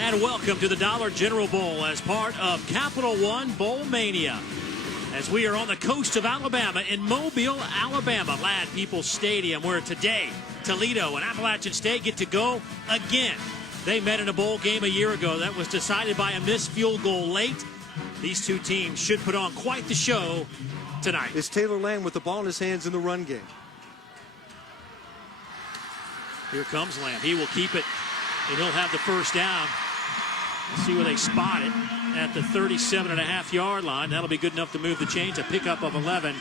And welcome to the Dollar General Bowl as part of Capital One Bowl Mania. As we are on the coast of Alabama in Mobile, Alabama, Lad Peoples Stadium, where today Toledo and Appalachian State get to go again. They met in a bowl game a year ago that was decided by a missed field goal late. These two teams should put on quite the show tonight. It's Taylor Lamb with the ball in his hands in the run game. Here comes Lamb. He will keep it, and he'll have the first down. See where they spot it at the 37.5-yard line. That'll be good enough to move the chains. A pickup of 11.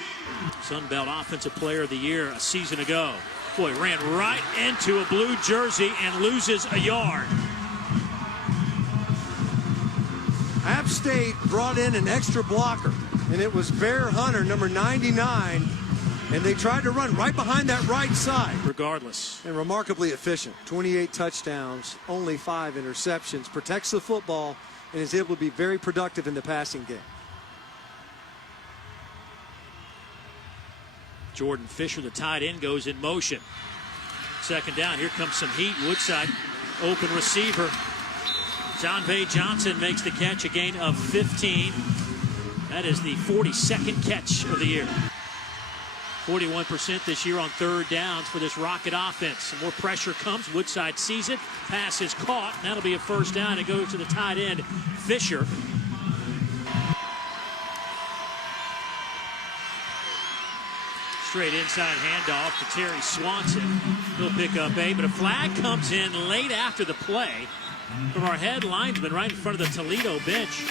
Sun Belt Offensive Player of the Year a season ago. Boy, ran right into a blue jersey and loses a yard. App State brought in an extra blocker, and it was Bear Hunter, number 99, and they tried to run right behind that right side. Regardless. And remarkably efficient. 28 touchdowns, only 5 interceptions, protects the football, and is able to be very productive in the passing game. Jordan Fisher, the tight end, goes in motion. Second down. Here comes some heat. Woodside, open receiver. John Bay Johnson makes the catch, a gain of 15. That is the 42nd catch of the year. 41% this year on third downs for this Rocket offense. Some more pressure comes. Woodside sees it. Pass is caught. That'll be a first down. It goes to the tight end, Fisher. Straight inside handoff to Terry Swanson. He'll pick up 8, but a flag comes in late after the play from our head linesman right in front of the Toledo bench.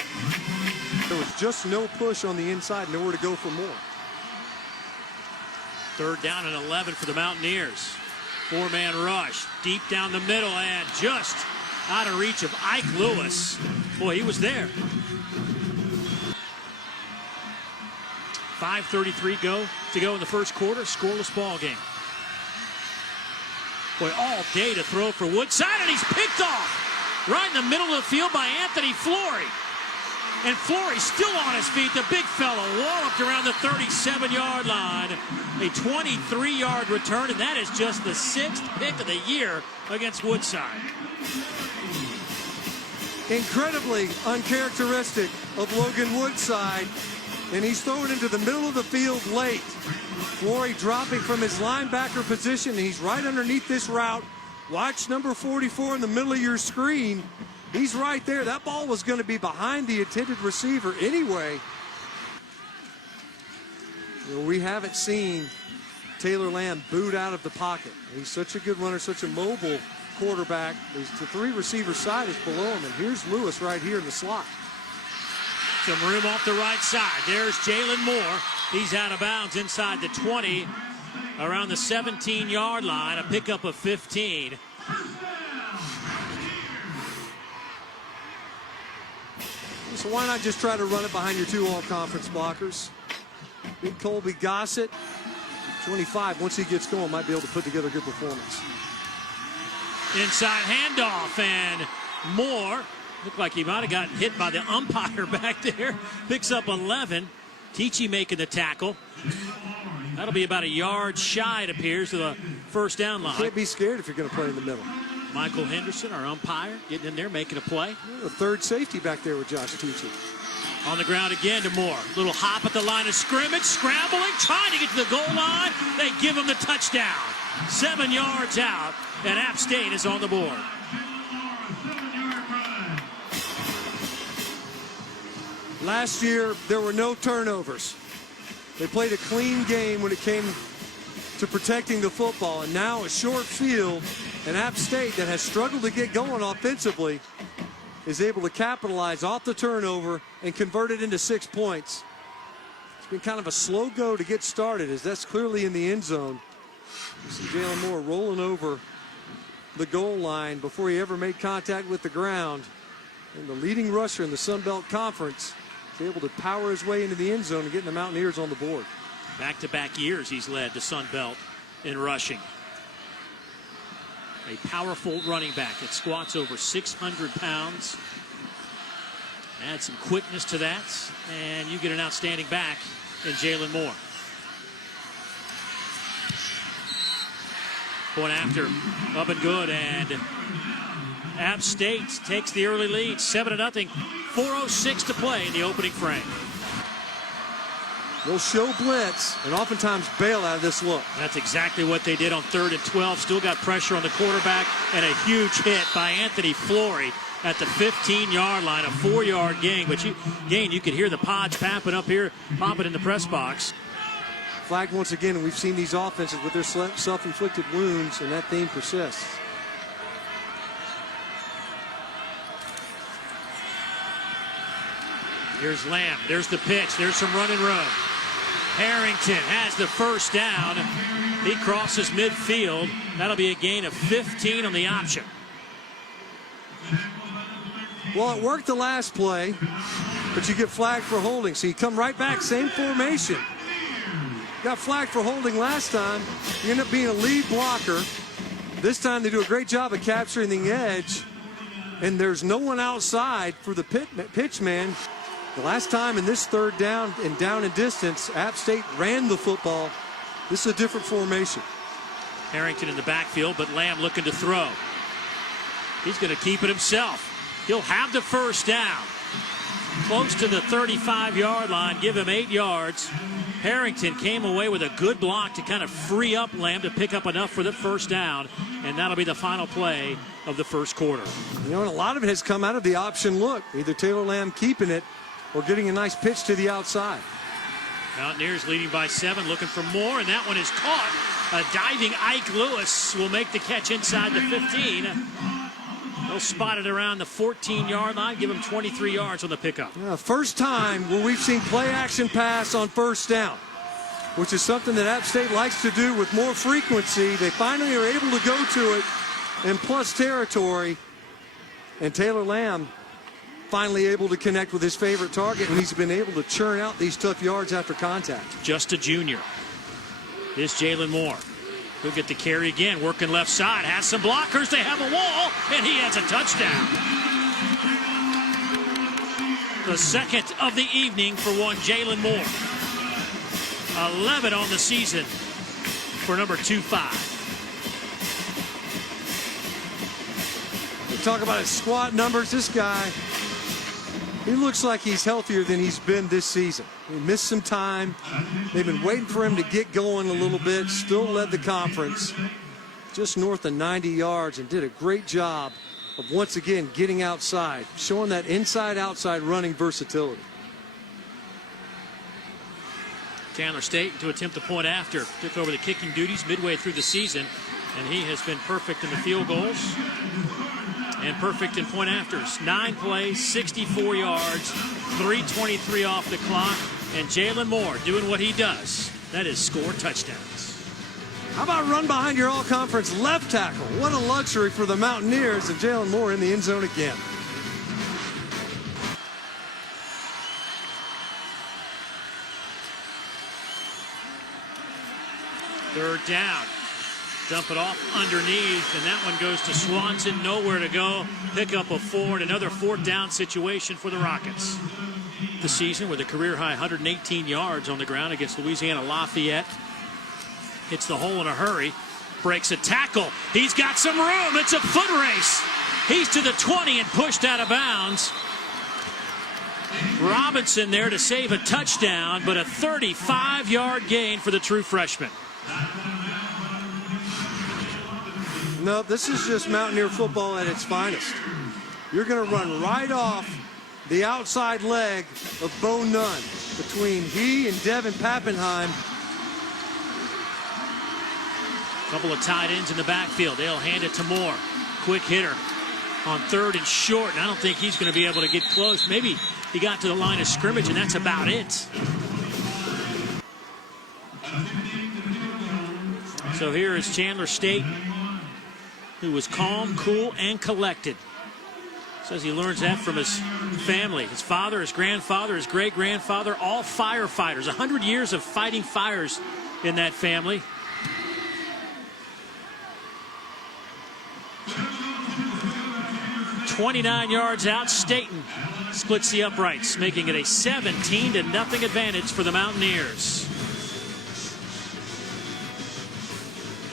There was just no push on the inside, nowhere to go for more. Third down and 11 for the Mountaineers. Four-man rush deep down the middle and just out of reach of Ike Lewis. Boy, he was there. 5:33 to go in the first quarter. Scoreless ball game. Boy, all day to throw for Woodside, and he's picked off right in the middle of the field by Anthony Flory. And Flory still on his feet. The big fellow walloped around the 37-yard line. A 23-yard return, and that is just the 6th pick of the year against Woodside. Incredibly uncharacteristic of Logan Woodside, and he's thrown into the middle of the field late. Flory dropping from his linebacker position, and he's right underneath this route. Watch number 44 in the middle of your screen. He's right there. That ball was going to be behind the intended receiver anyway. Well, we haven't seen Taylor Lamb boot out of the pocket. He's such a good runner, such a mobile quarterback. The 3 receiver side is below him, and here's Lewis right here in the slot. Some room off the right side. There's Jalen Moore. He's out of bounds inside the 20, around the 17-yard line. A pickup of 15. So why not just try to run it behind your 2 all-conference blockers? Big Colby Gossett, 25, once he gets going, might be able to put together a good performance. Inside handoff, and Moore looked like he might have gotten hit by the umpire back there. Picks up 11. Teachy making the tackle. That'll be about a yard shy, it appears, to the first down line. You can't be scared if you're going to play in the middle. Michael Henderson, our umpire, getting in there, making a play. The third safety back there with Josh Teachy. On the ground again to Moore. Little hop at the line of scrimmage, scrambling, trying to get to the goal line. They give him the touchdown. 7 yards out, and App State is on the board. Last year, there were no turnovers. They played a clean game when it came to protecting the football, and now a short field, and App State that has struggled to get going offensively is able to capitalize off the turnover and convert it into 6 points. It's been kind of a slow go to get started, as that's clearly in the end zone. You see Jalen Moore rolling over the goal line before he ever made contact with the ground. And the leading rusher in the Sun Belt Conference is able to power his way into the end zone and getting the Mountaineers on the board. Back-to-back years he's led the Sun Belt in rushing. A powerful running back that squats over 600 pounds. Add some quickness to that, and you get an outstanding back in Jalen Moore. Going after, up and good, and App State takes the early lead, 7-0, 4:06 to play in the opening frame. They'll show blitz and oftentimes bail out of this look. That's exactly what they did on 3rd and 12. Still got pressure on the quarterback and a huge hit by Anthony Flory at the 15-yard line, a 4-yard gain. But you could hear the pods popping up here, popping in the press box. Flagged once again, and we've seen these offenses with their self-inflicted wounds, and that theme persists. Here's Lamb. There's the pitch. There's some running room. Harrington has the first down. He crosses midfield. That'll be a gain of 15 on the option. Well, it worked the last play, but you get flagged for holding. So you come right back, same formation. Got flagged for holding last time. You end up being a lead blocker. This time they do a great job of capturing the edge, and there's no one outside for the pitch man. The last time in this 3rd down and down in distance, App State ran the football. This is a different formation. Harrington in the backfield, but Lamb looking to throw. He's going to keep it himself. He'll have the first down. Close to the 35-yard line, give him 8 yards. Harrington came away with a good block to kind of free up Lamb to pick up enough for the first down, and that'll be the final play of the first quarter. You know, and a lot of it has come out of the option look. Either Taylor Lamb keeping it or getting a nice pitch to the outside. Mountaineers leading by 7, looking for more, and that one is caught. A diving Ike Lewis will make the catch inside the 15. They'll spot it around the 14-yard line, give him 23 yards on the pickup. Yeah, first time where we've seen play-action pass on first down, which is something that App State likes to do with more frequency. They finally are able to go to it in plus territory, and Taylor Lamb finally able to connect with his favorite target, and he's been able to churn out these tough yards after contact. Just a junior. This Jalen Moore. He'll get the carry again, working left side, has some blockers, they have a wall, and he has a touchdown. The second of the evening for one Jalen Moore. 11 on the season for number 25. We talk about his squat numbers. This guy, he looks like he's healthier than he's been this season. He missed some time. They've been waiting for him to get going a little bit. Still led the conference just north of 90 yards and did a great job of once again getting outside, showing that inside-outside running versatility. Chandler State to attempt the point after. Took over the kicking duties midway through the season, and he has been perfect in the field goals and perfect in point afters. 9 plays, 64 yards, 3:23 off the clock, and Jalen Moore doing what he does. That is score touchdowns. How about run behind your all-conference left tackle? What a luxury for the Mountaineers, and Jalen Moore in the end zone again. Third down. Dump it off underneath, and that one goes to Swanson. Nowhere to go. Pick up a 4 and another 4th down situation for the Rockets. The season with a career-high 118 yards on the ground against Louisiana Lafayette. Hits the hole in a hurry. Breaks a tackle. He's got some room. It's a foot race. He's to the 20 and pushed out of bounds. Robinson there to save a touchdown, but a 35-yard gain for the true freshman. No, this is just Mountaineer football at its finest. You're going to run right off the outside leg of Bo Nunn between he and Devin Pappenheim. Couple of tight ends in the backfield. They'll hand it to Moore. Quick hitter on 3rd and short, and I don't think he's going to be able to get close. Maybe he got to the line of scrimmage, and that's about it. So here is Chandler State, who was calm, cool, and collected. Says he learns that from his family. His father, his grandfather, his great-grandfather, all firefighters. 100 years of fighting fires in that family. .29 yards out, Staten splits the uprights, making it a 17-0 advantage for the Mountaineers.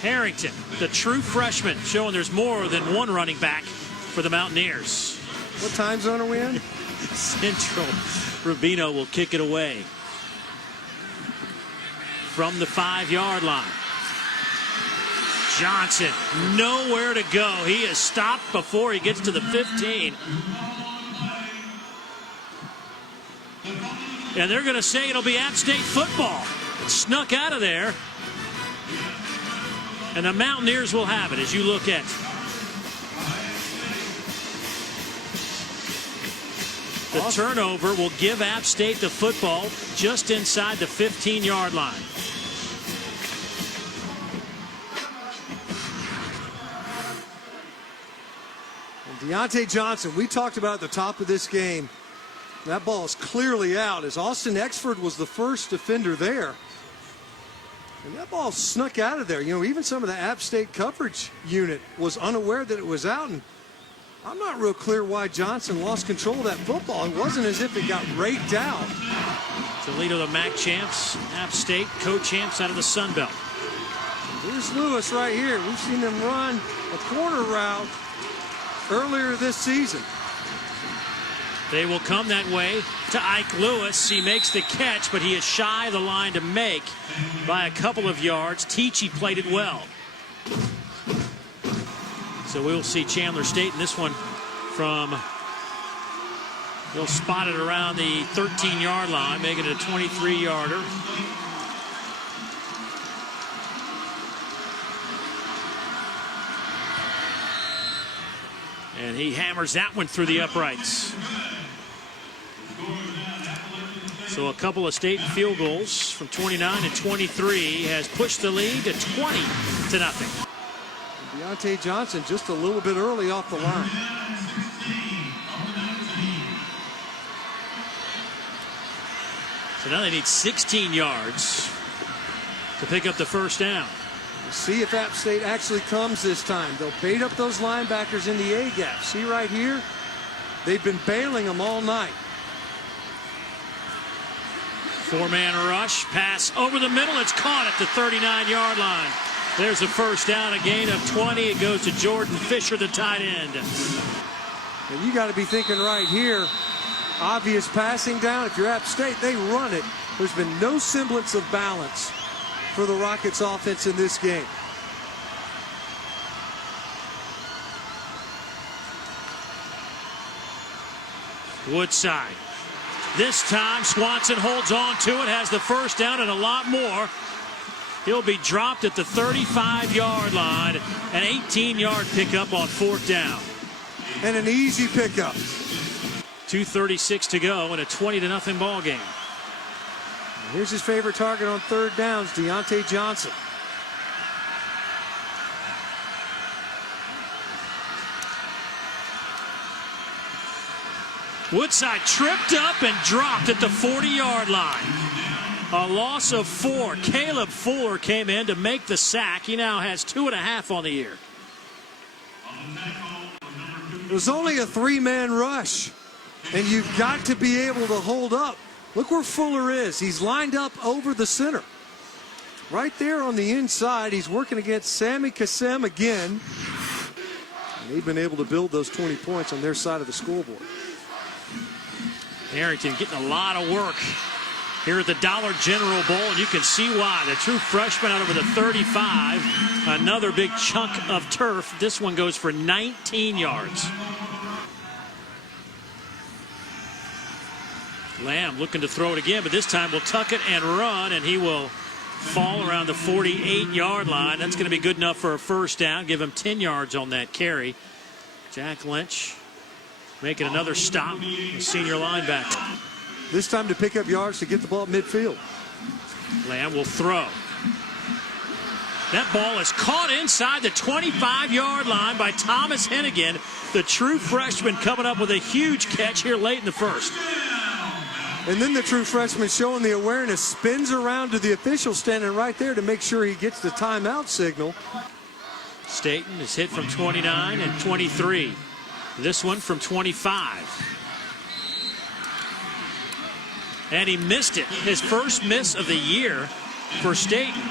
Harrington, the true freshman, showing there's more than one running back for the Mountaineers. What time zone are we in? Central. Rubino will kick it away from the 5-yard line. Johnson nowhere to go. He is stopped before he gets to the 15. And they're going to say it'll be App State football. It snuck out of there. And the Mountaineers will have it as you look at the turnover will give App State the football just inside the 15-yard line. And Deontay Johnson, we talked about at the top of this game, that ball is clearly out as Austin Exford was the first defender there. And that ball snuck out of there. You know, even some of the App State coverage unit was unaware that it was out. And I'm not real clear why Johnson lost control of that football. It wasn't as if it got raked out. Toledo, the MAC champs, App State co-champs out of the Sun Belt. Here's Lewis right here. We've seen him run a corner route earlier this season. They will come that way to Ike Lewis. He makes the catch, but he is shy of the line to make by a couple of yards. Teachy played it well. So we'll see Chandler State in this one from, they'll spot it around the 13-yard line, making it a 23-yarder. And he hammers that one through the uprights. So a couple of state field goals from 29 and 23 has pushed the lead to 20-0. Deontay Johnson just a little bit early off the line. So now they need 16 yards to pick up the first down. See if App State actually comes this time. They'll bait up those linebackers in the A gap. See right here? They've been bailing them all night. 4-man rush, pass over the middle. It's caught at the 39-yard line. There's a first down, a gain of 20. It goes to Jordan Fisher, the tight end. And you got to be thinking right here, obvious passing down. If you're App State, they run it. There's been no semblance of balance for the Rockets offense in this game. Woodside. This time Swanson holds on to it, has the first down and a lot more. He'll be dropped at the 35-yard line. An 18-yard pickup on fourth down. And an easy pickup. 2:36 to go in a 20-0 ball game. Here's his favorite target on third downs, Deontay Johnson. Woodside tripped up and dropped at the 40-yard line. A loss of 4. Caleb Fuller came in to make the sack. He now has 2.5 on the year. It was only a 3-man rush, and you've got to be able to hold up. Look where Fuller is. He's lined up over the center. Right there on the inside, he's working against Sammy Kassem again. And they've been able to build those 20 points on their side of the scoreboard. Harrington getting a lot of work here at the Dollar General Bowl, and you can see why. The true freshman out over the 35. Another big chunk of turf. This one goes for 19 yards. Lamb looking to throw it again, but this time will tuck it and run, and he will fall around the 48-yard line. That's going to be good enough for a first down. Give him 10 yards on that carry. Jack Lynch making another stop, the senior linebacker. This time to pick up yards to get the ball at midfield. Lamb will throw. That ball is caught inside the 25-yard line by Thomas Hennigan, the true freshman, coming up with a huge catch here late in the first. And then the true freshman, showing the awareness, spins around to the official standing right there to make sure he gets the timeout signal. Staten is hit from 29 and 23. This one from 25. And he missed it. His first miss of the year for Staten.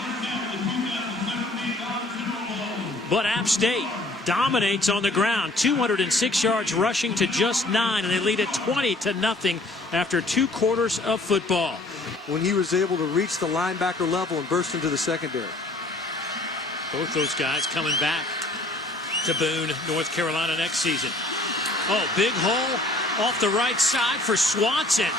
But App State dominates on the ground. 206 yards rushing to just 9, and they lead it 20-0 after 2 quarters of football. When he was able to reach the linebacker level and burst into the secondary. Both those guys coming back to Boone, North Carolina next season. Oh, big hole off the right side for Swanson.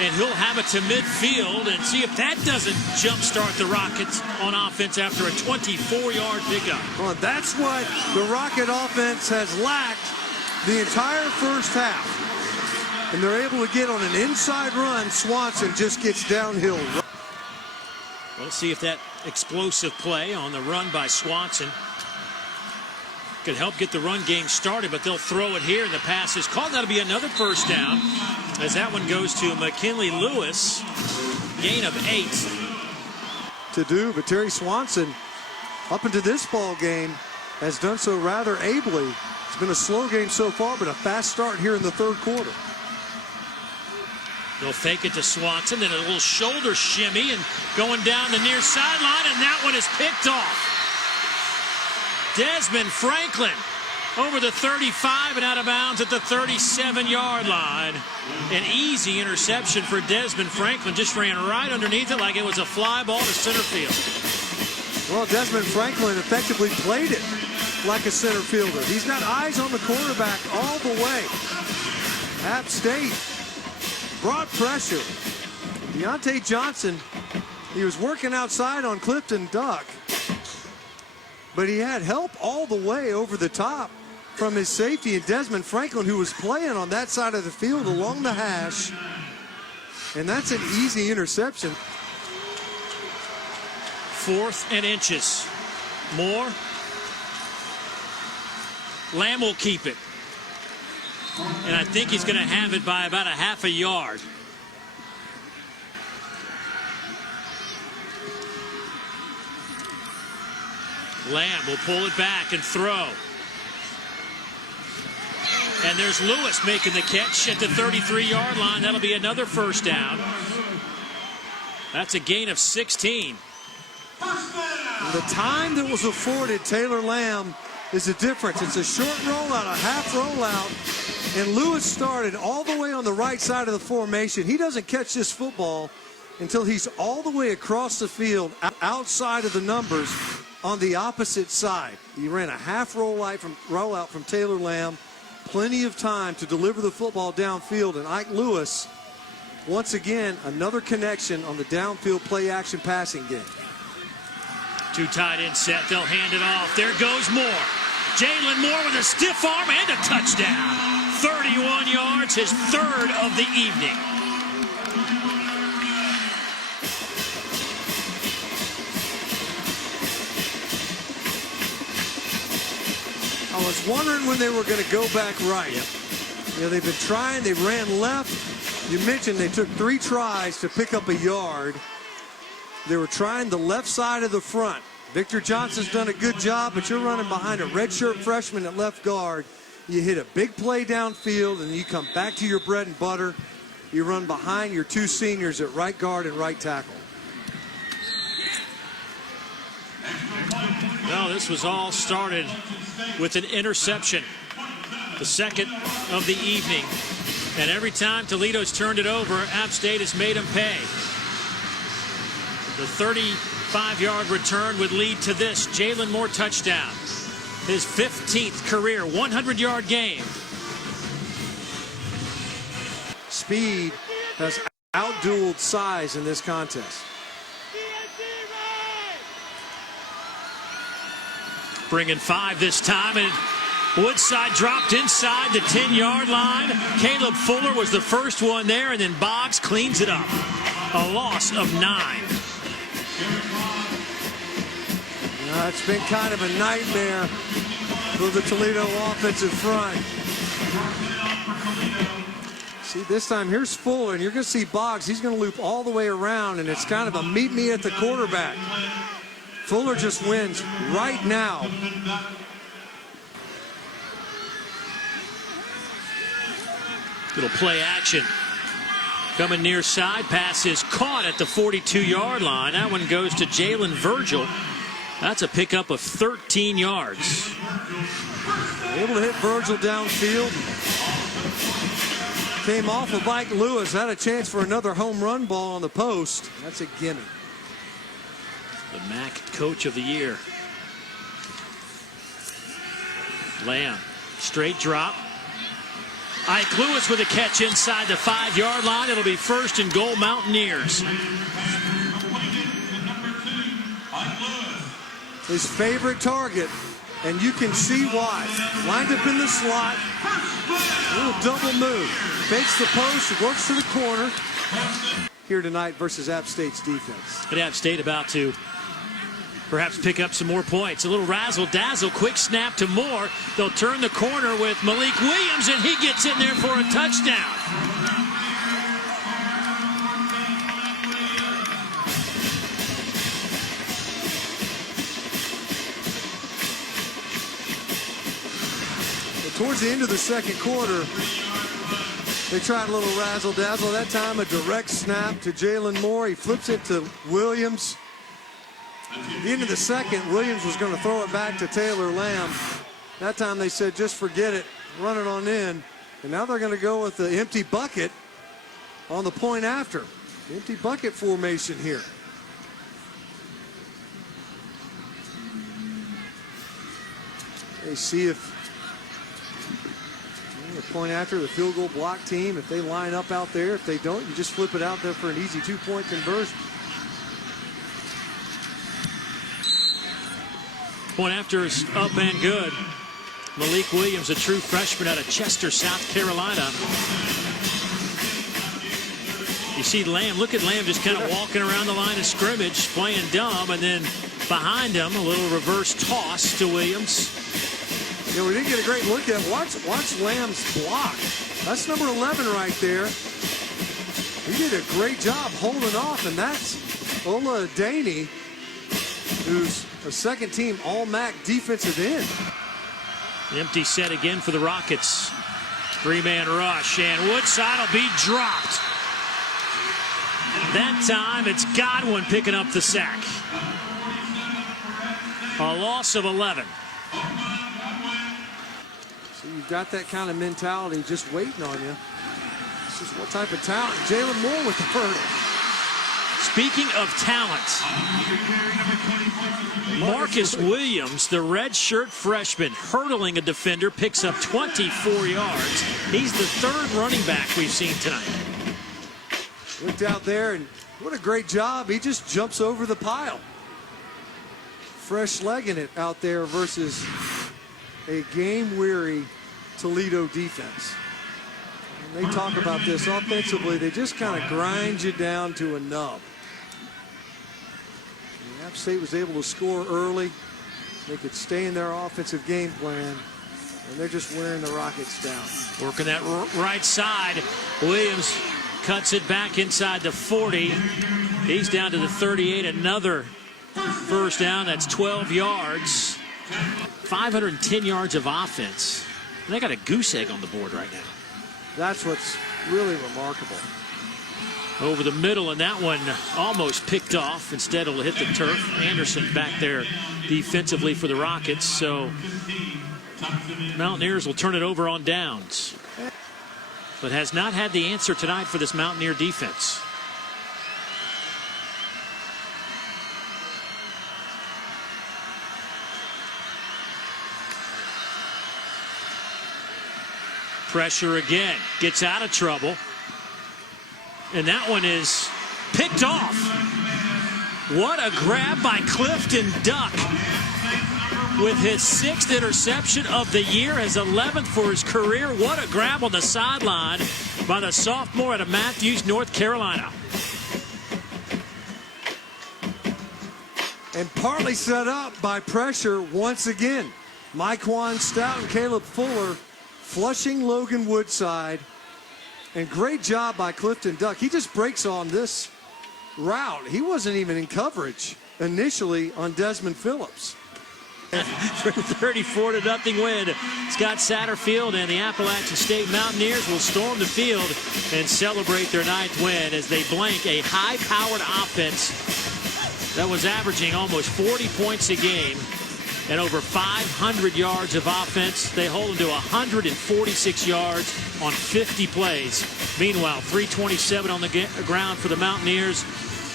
And he'll have it to midfield and see if that doesn't jumpstart the Rockets on offense after a 24-yard pickup. Well, that's what the Rocket offense has lacked the entire first half. And they're able to get on an inside run. Swanson just gets downhill. We'll see if that explosive play on the run by Swanson could help get the run game started, but they'll throw it here, and the pass is caught. That'll be another first down as that one goes to McKinley Lewis. Gain of 8. To do, but Terry Swanson, up into this ball game, has done so rather ably. It's been a slow game so far, but a fast start here in the third quarter. They'll fake it to Swanson, then a little shoulder shimmy and going down the near sideline, and that one is picked off. Desmond Franklin over the 35 and out of bounds at the 37-yard line. An easy interception for Desmond Franklin. Just ran right underneath it like it was a fly ball to center field. Well, Desmond Franklin effectively played it like a center fielder. He's got eyes on the quarterback all the way. App State brought pressure. Deontay Johnson, he was working outside on Clifton Duck, but he had help all the way over the top from his safety, and Desmond Franklin, who was playing on that side of the field along the hash. And that's an easy interception. 4th and inches. Moore. Lamb will keep it. And I think he's going to have it by about a half a yard. Lamb will pull it back and throw. And there's Lewis making the catch at the 33-yard line. That'll be another first down. That's a gain of 16. The time that was afforded Taylor Lamb is the difference. It's a short rollout, a half rollout, and Lewis started all the way on the right side of the formation. He doesn't catch this football until he's all the way across the field, outside of the numbers, on the opposite side. He ran a half rollout from Taylor Lamb. Plenty of time to deliver the football downfield, and Ike Lewis, once again, another connection on the downfield play-action passing game. 2 tight end set. They'll hand it off. There goes Moore. Jalen Moore with a stiff arm and a touchdown. 31 yards, his 3rd of the evening. I was wondering when they were going to go back right. You know, they've been trying. They ran left. You mentioned they took 3 tries to pick up a yard. They were trying the left side of the front. Victor Johnson's done a good job, but you're running behind a redshirt freshman at left guard. You hit a big play downfield, and you come back to your bread and butter. You run behind your 2 seniors at right guard and right tackle. Well, this was all started with an interception, the 2nd of the evening. And every time Toledo's turned it over, App State has made them pay. The 35-yard return would lead to this. Jalen Moore touchdown. His 15th career 100-yard game. Speed has outdueled size in this contest. Bringing 5 this time, and Woodside dropped inside the 10-yard line. Caleb Fuller was the first one there, and then Boggs cleans it up. A loss of 9. It's been kind of a nightmare for the Toledo offensive front. See, this time here's Fuller, and you're going to see Boggs. He's going to loop all the way around, and it's kind of a meet me at the quarterback. Fuller just wins right now. Little play action. Coming near side. Pass is caught at the 42-yard line. That one goes to Jalen Virgil. That's a pickup of 13 yards. Able to hit Virgil downfield. Came off of Mike Lewis. Had a chance for another home run ball on the post. That's a gimme. The MAC Coach of the Year. Lamb, straight drop. Ike Lewis with a catch inside the 5-yard line. It'll be 1st and goal, Mountaineers. His favorite target, and you can see why. Lined up in the slot, a little double move. Fakes the post, works to the corner. Here tonight versus App State's defense. But App State about to perhaps pick up some more points. A little razzle-dazzle, quick snap to Moore. They'll turn the corner with Malik Williams, and he gets in there for a touchdown. Towards the end of the second quarter, they tried a little razzle-dazzle. That time a direct snap to Jalen Moore. He flips it to Williams. At the end of the second, Williams was going to throw it back to Taylor Lamb. That time they said, just forget it, run it on in. And now they're going to go with the empty bucket on the point after. Empty bucket formation here. They see if the point after the field goal block team, if they line up out there. If they don't, you just flip it out there for an easy 2-point conversion. Point after is up and good. Malik Williams, a true freshman out of Chester, South Carolina. You see Lamb, look at Lamb just kind of walking around the line of scrimmage, playing dumb, and then behind him, a little reverse toss to Williams. Yeah, we didn't get a great look at it. Watch Lamb's block. That's number 11 right there. He did a great job holding off, and that's Ola Adaney, who's a second-team All-MAC defensive end. Empty set again for the Rockets. 3-man rush, and Woodside will be dropped. That time, it's Godwin picking up the sack. A loss of 11. So you've got that kind of mentality just waiting on you. This is what type of talent. Jalen Moore with the hurdle. Speaking of talent, Marcus Williams, the redshirt freshman, hurdling a defender, picks up 24 yards. He's the 3rd running back we've seen tonight. Looked out there, and what a great job. He just jumps over the pile. Fresh legging it out there versus a game-weary Toledo defense. And they talk about this offensively. They just kind of grind you down to a nub. And App State was able to score early. They could stay in their offensive game plan, and they're just wearing the Rockets down. Working that right side. Williams cuts it back inside the 40. He's down to the 38. Another first down. That's 12 yards. 510 yards of offense. And they got a goose egg on the board right now. That's what's really remarkable. Over the middle, and that one almost picked off. Instead, it'll hit the turf. Anderson back there defensively for the Rockets. So Mountaineers will turn it over on downs. But has not had the answer tonight for this Mountaineer defense. Pressure again. Gets out of trouble. And that one is picked off. What a grab by Clifton Duck. With his 6th interception of the year, his 11th for his career. What a grab on the sideline by the sophomore out of Matthews, North Carolina. And partly set up by pressure once again. Myquan Stout and Caleb Fuller flushing Logan Woodside. And great job by Clifton Duck. He just breaks on this route. He wasn't even in coverage initially on Desmond Phillips. For a 34-0 win, Scott Satterfield and the Appalachian State Mountaineers will storm the field and celebrate their 9th win as they blank a high-powered offense that was averaging almost 40 points a game and over 500 yards of offense. They hold them to 146 yards on 50 plays. Meanwhile, 327 on the ground for the Mountaineers,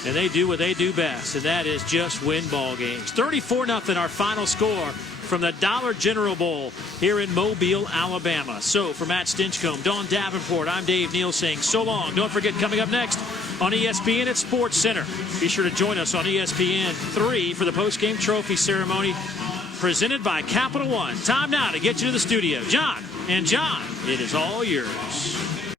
and they do what they do best, and that is just win ball games. 34-0 our final score from the Dollar General Bowl here in Mobile, Alabama. So for Matt Stinchcomb, Dawn Davenport, I'm Dave Neal saying so long. Don't forget, coming up next on ESPN at Sports Center, be sure to join us on ESPN 3 for the post-game trophy ceremony presented by Capital One. Time now to get you to the studio. John, it is all yours.